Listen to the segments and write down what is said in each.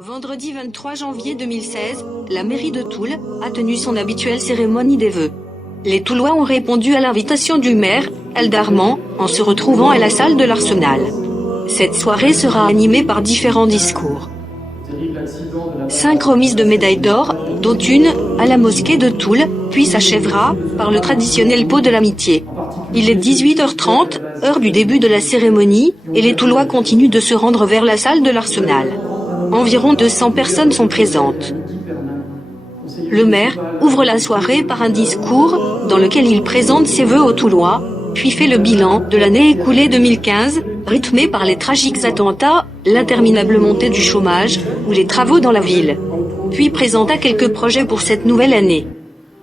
Vendredi 23 janvier 2016, la mairie de Toul a tenu son habituelle cérémonie des vœux. Les Toulois ont répondu à l'invitation du maire, Al Darman, en se retrouvant à la salle de l'Arsenal. Cette soirée sera animée par différents discours. 5 remises de médailles d'or, dont une, à la mosquée de Toul, puis s'achèvera, par le traditionnel pot de l'amitié. Il est 18h30, heure du début de la cérémonie, et les Toulois continuent de se rendre vers la salle de l'Arsenal. Environ 200 personnes sont présentes. Le maire ouvre la soirée par un discours, dans lequel il présente ses vœux aux Toulois, puis fait le bilan de l'année écoulée 2015, rythmée par les tragiques attentats, l'interminable montée du chômage, ou les travaux dans la ville. Puis présenta quelques projets pour cette nouvelle année.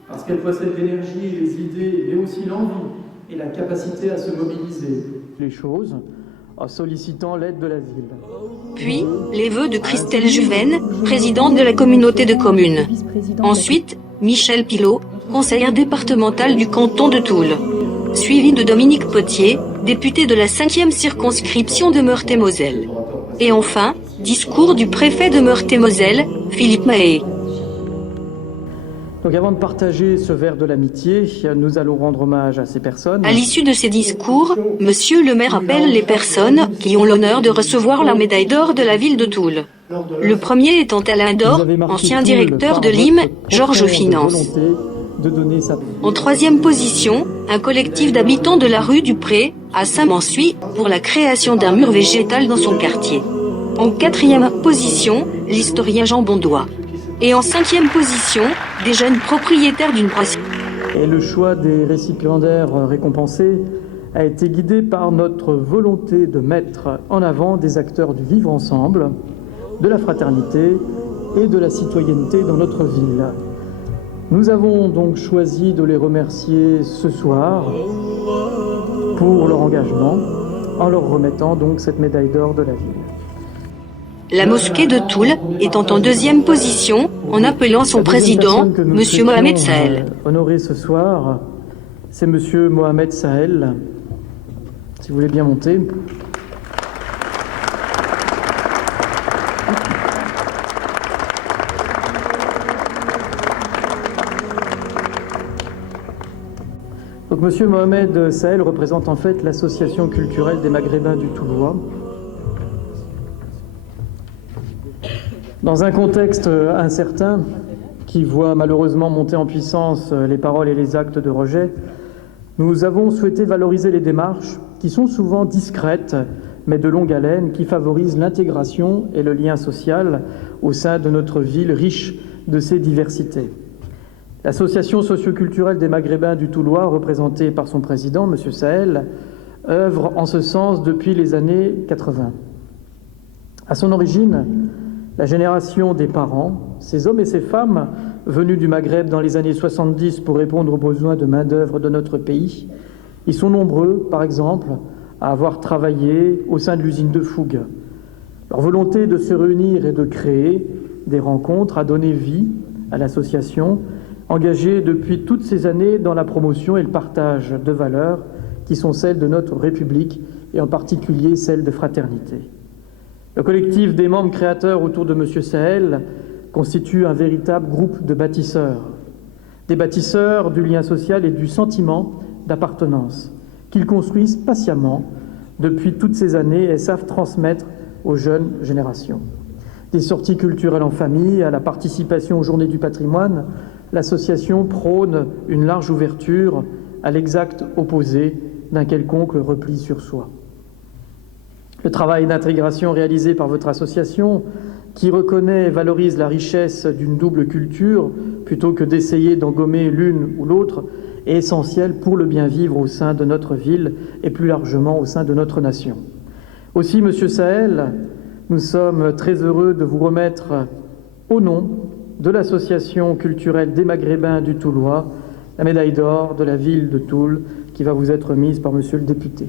Parce qu'elle possède l'énergie, les idées, mais aussi l'envie et la capacité à se mobiliser. Les choses, en sollicitant l'aide de la ville. Puis, les vœux de Christelle Juven, présidente de la communauté de communes. Ensuite, Michel Pilot, conseillère départementale du canton de Toul. Suivi de Dominique Potier, député de la 5e circonscription de Meurthe-et-Moselle. Et enfin, discours du préfet de Meurthe-et-Moselle, Philippe Mahé. Donc avant de partager ce verre de l'amitié, nous allons rendre hommage à ces personnes. À l'issue de ces discours, Monsieur le maire appelle les personnes qui ont l'honneur de recevoir la médaille d'or de la ville de Toul. Le premier étant Alain Dor, ancien directeur de l'IM, Georges Finance. En 3e position, un collectif d'habitants de la rue du Pré, à Saint-Mansuy, pour la création d'un mur végétal dans son quartier. En 4e position, l'historien Jean Bondois. Et en 5e position, des jeunes propriétaires d'une brasserie. Et le choix des récipiendaires récompensés a été guidé par notre volonté de mettre en avant des acteurs du vivre ensemble, de la fraternité et de la citoyenneté dans notre ville. Nous avons donc choisi de les remercier ce soir pour leur engagement, en leur remettant donc cette médaille d'or de la ville. La mosquée de Toul étant en 2e position, en appelant son président, M. Mohamed Sahel. Honoré ce soir, c'est M. Mohamed Sahel. Si vous voulez bien monter. Donc M. Mohamed Sahel représente en fait l'association culturelle des Maghrébins du Toulois. Dans un contexte incertain, qui voit malheureusement monter en puissance les paroles et les actes de rejet, nous avons souhaité valoriser les démarches qui sont souvent discrètes, mais de longue haleine, qui favorisent l'intégration et le lien social au sein de notre ville riche de ses diversités. L'association socioculturelle des Maghrébins du Toulois, représentée par son président, M. Sahel, œuvre en ce sens depuis les années 80. À son origine, la génération des parents, ces hommes et ces femmes venus du Maghreb dans les années 70 pour répondre aux besoins de main-d'œuvre de notre pays, ils sont nombreux, par exemple, à avoir travaillé au sein de l'usine de Fougue. Leur volonté de se réunir et de créer des rencontres a donné vie à l'association, engagée depuis toutes ces années dans la promotion et le partage de valeurs qui sont celles de notre République et en particulier celles de fraternité. Le collectif des membres créateurs autour de M. Sahel constitue un véritable groupe de bâtisseurs. Des bâtisseurs du lien social et du sentiment d'appartenance qu'ils construisent patiemment depuis toutes ces années et savent transmettre aux jeunes générations. Des sorties culturelles en famille à la participation aux Journées du patrimoine, l'association prône une large ouverture à l'exact opposé d'un quelconque repli sur soi. Le travail d'intégration réalisé par votre association, qui reconnaît et valorise la richesse d'une double culture, plutôt que d'essayer d'engommer l'une ou l'autre, est essentiel pour le bien vivre au sein de notre ville et plus largement au sein de notre nation. Aussi, Monsieur Sahel, nous sommes très heureux de vous remettre, au nom de l'association culturelle des Maghrébins du Toulois, la médaille d'or de la ville de Toul, qui va vous être remise par Monsieur le député.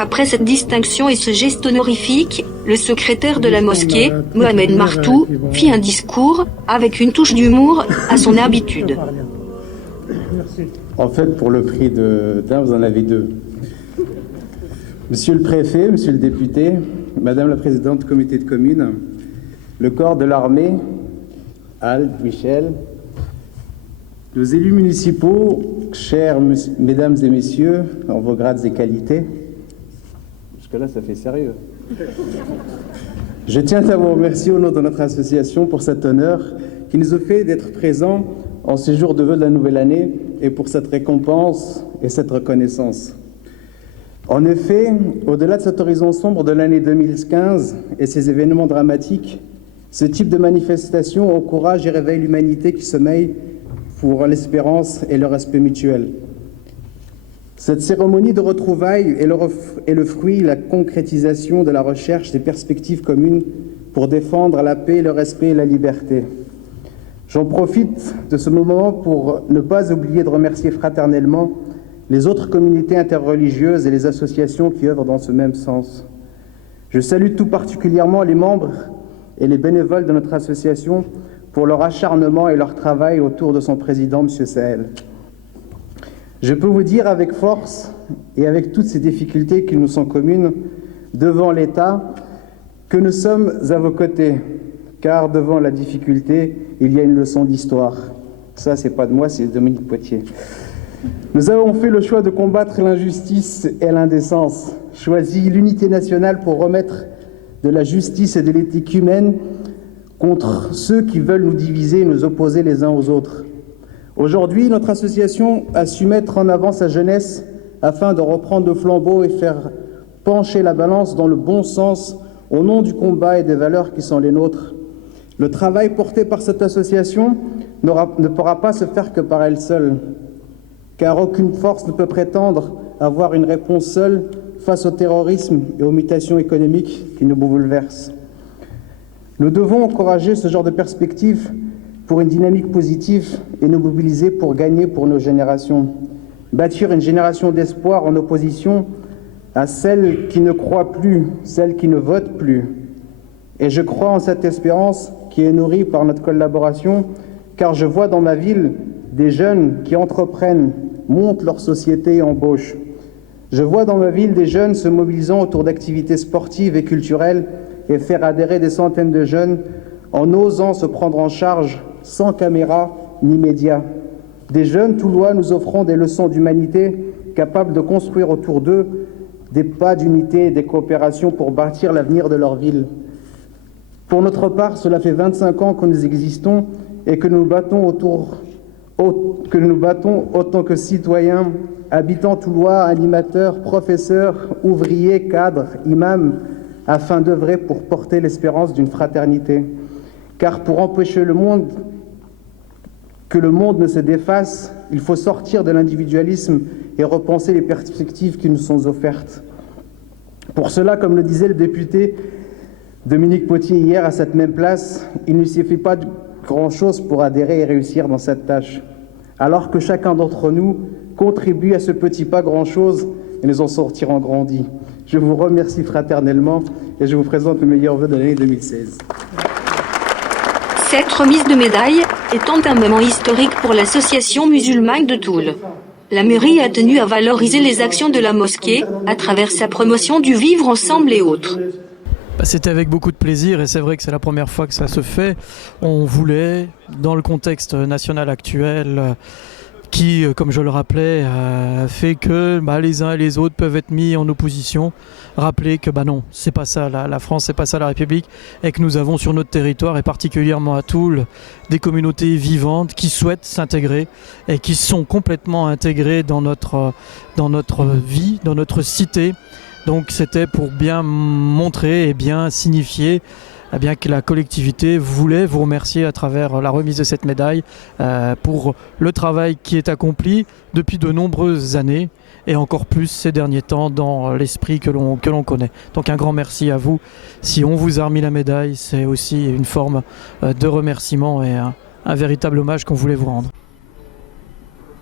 Après cette distinction et ce geste honorifique, le secrétaire de la mosquée, Mohamed Martou, fit un discours, avec une touche d'humour, à son habitude. En fait, pour le prix d'un, vous en avez deux. Monsieur le préfet, monsieur le député, madame la présidente du comité de communes, le corps de l'armée, Alde, Michel, nos élus municipaux, chers mesdames et messieurs, en vos grades et qualités, jusque-là ça fait sérieux. Je tiens à vous remercier au nom de notre association pour cet honneur qui nous a fait d'être présents en ce jour de vœux de la nouvelle année et pour cette récompense et cette reconnaissance. En effet, au-delà de cet horizon sombre de l'année 2015 et ces événements dramatiques, ce type de manifestation encourage et réveille l'humanité qui sommeille pour l'espérance et le respect mutuel. Cette cérémonie de retrouvailles est le fruit, la concrétisation de la recherche des perspectives communes pour défendre la paix, le respect et la liberté. J'en profite de ce moment pour ne pas oublier de remercier fraternellement les autres communautés interreligieuses et les associations qui œuvrent dans ce même sens. Je salue tout particulièrement les membres et les bénévoles de notre association pour leur acharnement et leur travail autour de son président, M. Sahel. Je peux vous dire avec force et avec toutes ces difficultés qui nous sont communes devant l'État que nous sommes à vos côtés, car devant la difficulté, il y a une leçon d'histoire. Ça, c'est pas de moi, c'est de Dominique Potier. Nous avons fait le choix de combattre l'injustice et l'indécence, choisi l'unité nationale pour remettre de la justice et de l'éthique humaine contre ceux qui veulent nous diviser et nous opposer les uns aux autres. Aujourd'hui, notre association a su mettre en avant sa jeunesse afin de reprendre le flambeau et faire pencher la balance dans le bon sens au nom du combat et des valeurs qui sont les nôtres. Le travail porté par cette association ne pourra pas se faire que par elle seule, car aucune force ne peut prétendre avoir une réponse seule face au terrorisme et aux mutations économiques qui nous bouleversent. Nous devons encourager ce genre de perspective pour une dynamique positive et nous mobiliser pour gagner pour nos générations. Bâtir une génération d'espoir en opposition à celles qui ne croient plus, celles qui ne votent plus. Et je crois en cette espérance qui est nourrie par notre collaboration, car je vois dans ma ville des jeunes qui entreprennent, montent leur société et embauchent. Je vois dans ma ville des jeunes se mobilisant autour d'activités sportives et culturelles et faire adhérer des centaines de jeunes en osant se prendre en charge sans caméra ni médias. Des jeunes Toulois nous offrant des leçons d'humanité capables de construire autour d'eux des pas d'unité et des coopérations pour bâtir l'avenir de leur ville. Pour notre part, cela fait 25 ans que nous existons et que nous nous battons autant que citoyens, habitants toulois, animateurs, professeurs, ouvriers, cadres, imams, afin d'œuvrer pour porter l'espérance d'une fraternité. Car pour empêcher que le monde ne se défasse, il faut sortir de l'individualisme et repenser les perspectives qui nous sont offertes. Pour cela, comme le disait le député Dominique Potier hier à cette même place, il ne suffit pas de grand-chose pour adhérer et réussir dans cette tâche. Alors que chacun d'entre nous contribue à ce petit pas grand-chose et nous en sortirons grandis. Je vous remercie fraternellement et je vous présente le meilleur vœu de l'année 2016. Cette remise de médaille étant un moment historique pour l'association musulmane de Toul. La mairie a tenu à valoriser les actions de la mosquée à travers sa promotion du vivre ensemble et autres. C'était avec beaucoup de plaisir et c'est vrai que c'est la première fois que ça se fait. On voulait, dans le contexte national actuel, qui, comme je le rappelais, fait que les uns et les autres peuvent être mis en opposition, rappeler que non, c'est pas ça la France, c'est pas ça la République, et que nous avons sur notre territoire, et particulièrement à Toul, des communautés vivantes qui souhaitent s'intégrer et qui sont complètement intégrées dans notre vie, dans notre cité. Donc c'était pour bien montrer et bien signifier que la collectivité voulait vous remercier à travers la remise de cette médaille pour le travail qui est accompli depuis de nombreuses années et encore plus ces derniers temps dans l'esprit que l'on connaît. Donc un grand merci à vous. Si on vous a remis la médaille, c'est aussi une forme de remerciement et un véritable hommage qu'on voulait vous rendre.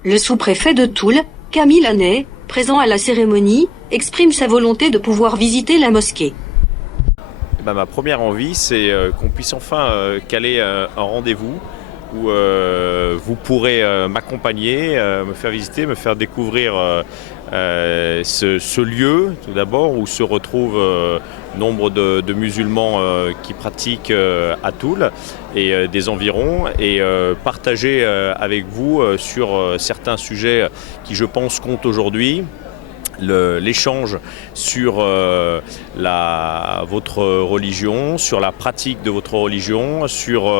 Le sous-préfet de Toul Camille Lannet, présent à la cérémonie, exprime sa volonté de pouvoir visiter la mosquée. Ma première envie, c'est qu'on puisse enfin caler un rendez-vous où vous pourrez m'accompagner, me faire visiter, me faire découvrir ce lieu, tout d'abord, où se retrouvent nombre de musulmans qui pratiquent à Toul et des environs, et partager avec vous sur certains sujets qui, je pense, comptent aujourd'hui. L'échange sur votre religion, sur la pratique de votre religion, sur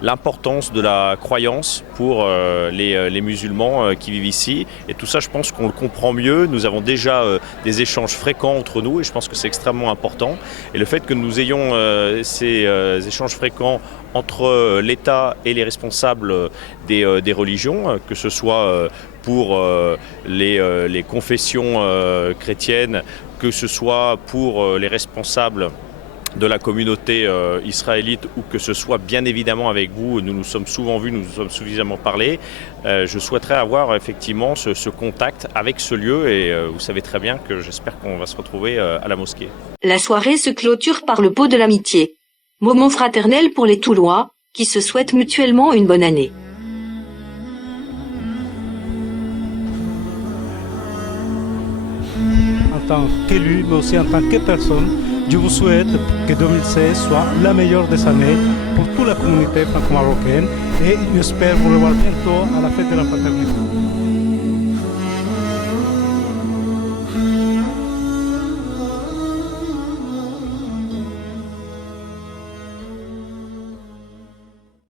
l'importance de la croyance pour les musulmans qui vivent ici. Et tout ça, je pense qu'on le comprend mieux. Nous avons déjà des échanges fréquents entre nous et je pense que c'est extrêmement important. Et le fait que nous ayons ces échanges fréquents entre l'État et les responsables des religions, que ce soit pour les confessions chrétiennes, que ce soit pour les responsables de la communauté israélite ou que ce soit bien évidemment avec vous, nous nous sommes souvent vus, nous nous sommes suffisamment parlé. Je souhaiterais avoir effectivement ce contact avec ce lieu et vous savez très bien que j'espère qu'on va se retrouver à la mosquée. La soirée se clôture par le pot de l'amitié. Moment fraternel pour les Toulois qui se souhaitent mutuellement une bonne année. En tant qu'élu, mais aussi en tant que personne, je vous souhaite que 2016 soit la meilleure des années pour toute la communauté franco-marocaine et j'espère vous revoir bientôt à la fête de la fraternité.